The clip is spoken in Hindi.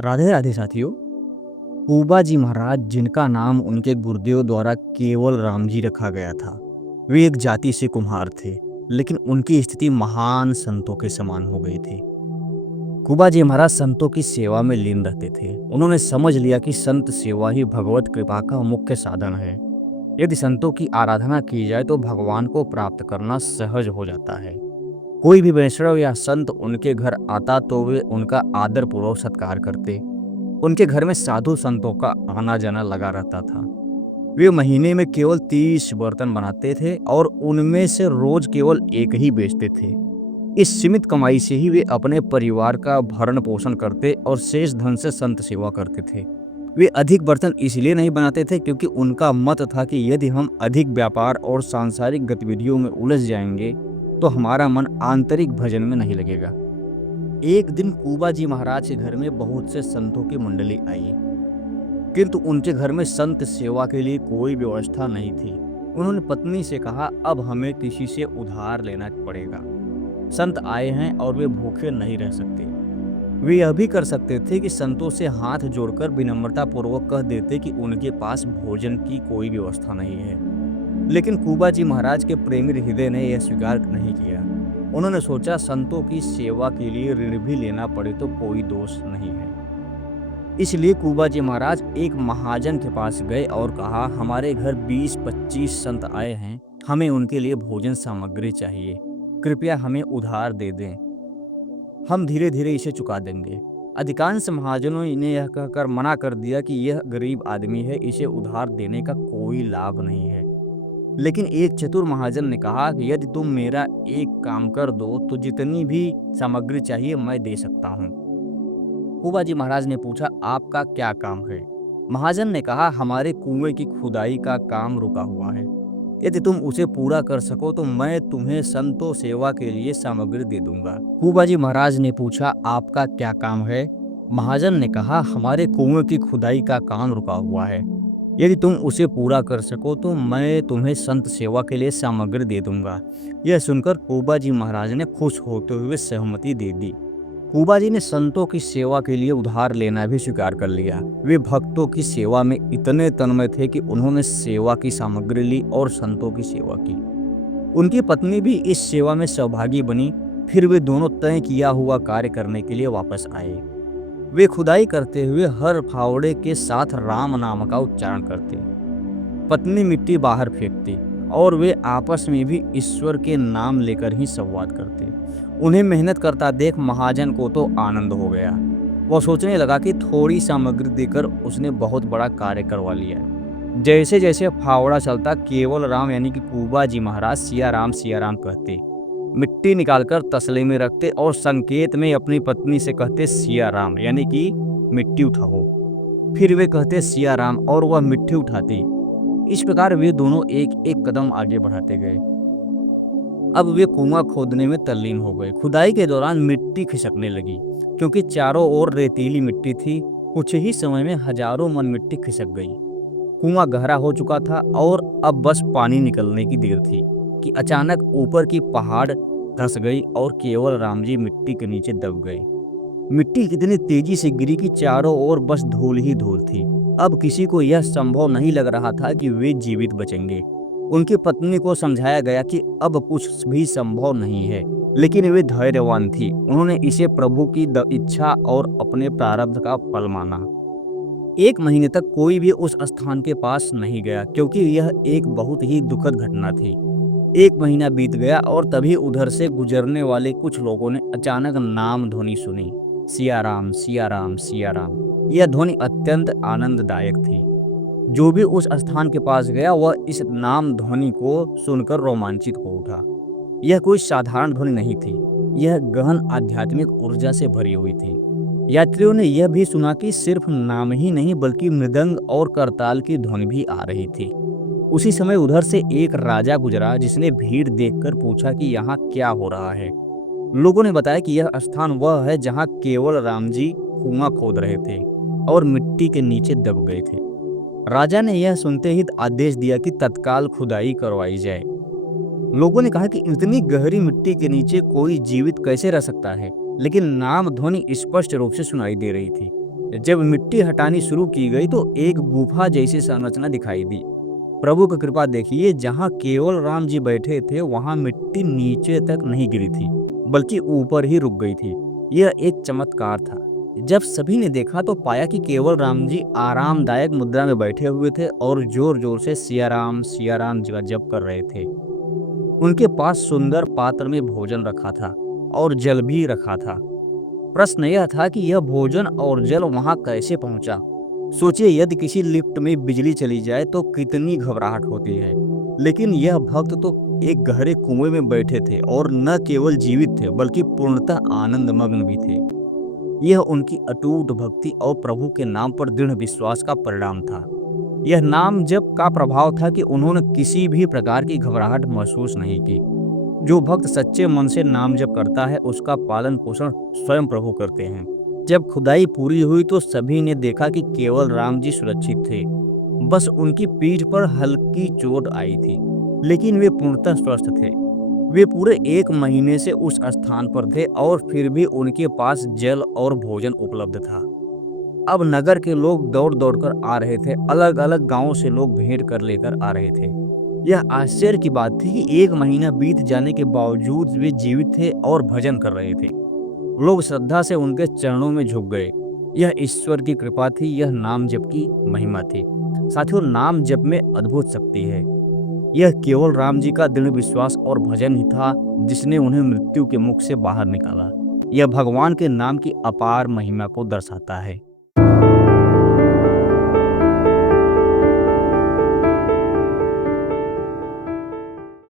राधे राधे साथियों। पूबा जी महाराज, जिनका नाम उनके गुरुदेव द्वारा केवल राम जी रखा गया था, वे एक जाति से कुम्हार थे, लेकिन उनकी स्थिति महान संतों के समान हो गई थी। कुबा जी महाराज संतों की सेवा में लीन रहते थे। उन्होंने समझ लिया कि संत सेवा ही भगवत कृपा का मुख्य साधन है। यदि संतों की आराधना की जाए तो भगवान को प्राप्त करना सहज हो जाता है। कोई भी वैष्णव या संत उनके घर आता तो वे उनका आदर पूर्वक सत्कार करते। उनके घर में साधु संतों का आना जाना लगा रहता था। वे महीने में केवल 30 बर्तन बनाते थे और उनमें से रोज केवल एक ही बेचते थे। इस सीमित कमाई से ही वे अपने परिवार का भरण पोषण करते और शेष धन से संत सेवा करते थे। वे अधिक बर्तन इसलिए नहीं बनाते थे क्योंकि उनका मत था कि यदि हम अधिक व्यापार और सांसारिक गतिविधियों में उलझ जाएंगे तो हमारा मन आंतरिक भजन में नहीं लगेगा। एक दिन कुबा जी महाराज के घर में बहुत से संतों की मंडली आई, किंतु उनके घर में संत सेवा के लिए कोई व्यवस्था नहीं थी। उन्होंने पत्नी से कहा, अब हमें किसी से उधार लेना पड़ेगा। संत आए हैं और वे भूखे नहीं रह सकते। वे यह भी कर सकते थे कि संतों से हाथ जोड़कर विनम्रता पूर्वक कह देते कि उनके पास भोजन की कोई व्यवस्था नहीं है। लेकिन कुबा जी महाराज के प्रेमी हृदय ने यह स्वीकार नहीं किया। उन्होंने सोचा, संतों की सेवा के लिए ऋण भी लेना पड़े तो कोई दोष नहीं है। इसलिए कुबा जी महाराज एक महाजन के पास गए और कहा, हमारे घर 20-25 संत आए हैं, हमें उनके लिए भोजन सामग्री चाहिए, कृपया हमें उधार दे दें, हम धीरे धीरे इसे चुका देंगे। अधिकांश महाजनों ने यह कहकर मना कर दिया कि यह गरीब आदमी है, इसे उधार देने का कोई लाभ नहीं है। लेकिन एक चतुर महाजन ने कहा कि यदि तुम मेरा एक काम कर दो तो जितनी भी सामग्री चाहिए मैं दे सकता हूँ। कुबा जी महाराज ने पूछा, आपका क्या काम है? महाजन ने कहा, हमारे कुएं की खुदाई का काम रुका हुआ है, यदि तुम उसे पूरा कर सको तो मैं तुम्हें संतों सेवा के लिए सामग्री दे दूंगा। कुबा जी महाराज ने पूछा, आपका क्या काम है? महाजन ने कहा, हमारे कुएं की खुदाई का काम रुका हुआ है, यदि तुम उसे पूरा कर सको तो मैं तुम्हें संत सेवा के लिए सामग्री दे दूंगा। यह सुनकर कुबा जी महाराज ने खुश होते हुए सहमति दे दी। कुबा जी ने संतों की सेवा के लिए उधार लेना भी स्वीकार कर लिया। वे भक्तों की सेवा में इतने तन्मय थे कि उन्होंने सेवा की सामग्री ली और संतों की सेवा की। उनकी पत्नी भी इस सेवा में सहभागी बनी। फिर वे दोनों तय किया हुआ कार्य करने के लिए वापस आए। वे खुदाई करते हुए हर फावड़े के साथ राम नाम का उच्चारण करते, पत्नी मिट्टी बाहर फेंकती और वे आपस में भी ईश्वर के नाम लेकर ही संवाद करते। उन्हें मेहनत करता देख महाजन को तो आनंद हो गया। वह सोचने लगा कि थोड़ी सामग्री देकर उसने बहुत बड़ा कार्य करवा लिया। जैसे जैसे फावड़ा चलता, केवल राम यानी कि कुबा जी महाराज सिया राम कहते, मिट्टी निकालकर तसले में रखते और संकेत में अपनी पत्नी से कहते, सिया राम यानी कि मिट्टी उठाओ। फिर वे कहते, सिया राम, और वह मिट्टी उठाती। इस प्रकार वे दोनों एक एक कदम आगे बढ़ाते गए। अब वे कुआं खोदने में तल्लीन हो गए। खुदाई के दौरान मिट्टी खिसकने लगी, क्योंकि चारों ओर रेतीली मिट्टी थी। कुछ ही समय में हजारों मन मिट्टी खिसक गई। कुआं गहरा हो चुका था और अब बस पानी निकलने की देर थी कि अचानक ऊपर की पहाड़ धंस गई और केवल राम जी मिट्टी के नीचे दब गए। मिट्टी इतनी तेजी से गिरी कि चारों ओर बस धूल ही धूल थी। अब किसी को यह संभव नहीं लग रहा था कि वे जीवित बचेंगे। उनकी पत्नी को समझाया गया कि अब कुछ भी संभव नहीं है, लेकिन वे धैर्यवान थी। उन्होंने इसे प्रभु की इच्छा और अपने प्रारब्ध का फल माना। 1 महीने तक कोई भी उस स्थान के पास नहीं गया, क्योंकि यह एक बहुत ही दुखद घटना थी। 1 महीना बीत गया और तभी उधर से गुजरने वाले कुछ लोगों ने अचानक नाम ध्वनि सुनी, सिया राम सिया राम सिया राम। यह ध्वनि अत्यंत आनंददायक थी। जो भी उस स्थान के पास गया वह इस नाम ध्वनि को सुनकर रोमांचित हो उठा। यह कोई साधारण ध्वनि नहीं थी, यह गहन आध्यात्मिक ऊर्जा से भरी हुई थी। यात्रियों ने यह भी सुना कि सिर्फ नाम ही नहीं बल्कि मृदंग और करताल की ध्वनि भी आ रही थी। उसी समय उधर से एक राजा गुजरा, जिसने भीड़ देखकर पूछा कि यहाँ क्या हो रहा है। लोगों ने बताया कि यह स्थान वह है जहाँ केवल राम जी कुआं खोद रहे थे और मिट्टी के नीचे दब गए थे। राजा ने यह सुनते ही आदेश दिया कि तत्काल खुदाई करवाई जाए। लोगों ने कहा कि इतनी गहरी मिट्टी के नीचे कोई जीवित कैसे रह सकता है, लेकिन नाम ध्वनि स्पष्ट रूप से सुनाई दे रही थी। जब मिट्टी हटानी शुरू की गई तो एक गुफा जैसी संरचना दिखाई दी। प्रभु की कृपा देखिए, जहाँ केवल राम जी बैठे थे वहाँ मिट्टी नीचे तक नहीं गिरी थी, बल्कि ऊपर ही रुक गई थी। यह एक चमत्कार था। जब सभी ने देखा तो पाया कि केवल राम जी आरामदायक मुद्रा में बैठे हुए थे और जोर जोर से सिया राम जी का जप कर रहे थे। उनके पास सुंदर पात्र में भोजन रखा था और जल भी रखा था। प्रश्न यह था कि यह भोजन और जल वहां कैसे पहुंचा। सोचिए, यदि किसी लिफ्ट में बिजली चली जाए तो कितनी घबराहट होती है। लेकिन यह भक्त तो एक गहरे कुएं में बैठे थे और न केवल जीवित थे बल्कि पूर्णतः आनंद मग्न भी थे। यह उनकी अटूट भक्ति और प्रभु के नाम पर दृढ़ विश्वास का परिणाम था। यह नाम जप का प्रभाव था कि उन्होंने किसी भी प्रकार की घबराहट महसूस नहीं की। जो भक्त सच्चे मन से नाम जप करता है उसका पालन पोषण स्वयं प्रभु करते हैं। जब खुदाई पूरी हुई तो सभी ने देखा कि केवल राम जी सुरक्षित थे। बस उनकी पीठ पर हल्की चोट आई थी, लेकिन वे पूर्णतः स्वस्थ थे। वे पूरे 1 महीने से उस स्थान पर थे और फिर भी उनके पास जल और भोजन उपलब्ध था। अब नगर के लोग दौड़ दौड़ कर आ रहे थे, अलग अलग गांवों से लोग भेंट कर लेकर आ रहे थे। यह आश्चर्य की बात थी कि 1 महीना बीत जाने के बावजूद वे जीवित थे और भजन कर रहे थे। लोग श्रद्धा से उनके चरणों में झुक गए। यह ईश्वर की कृपा थी, यह नाम जप की महिमा थी। साथियों, नाम जप में अद्भुत शक्ति है। यह केवल राम जी का दृढ़ विश्वास और भजन ही था जिसने उन्हें मृत्यु के मुख से बाहर निकाला। यह भगवान के नाम की अपार महिमा को दर्शाता है।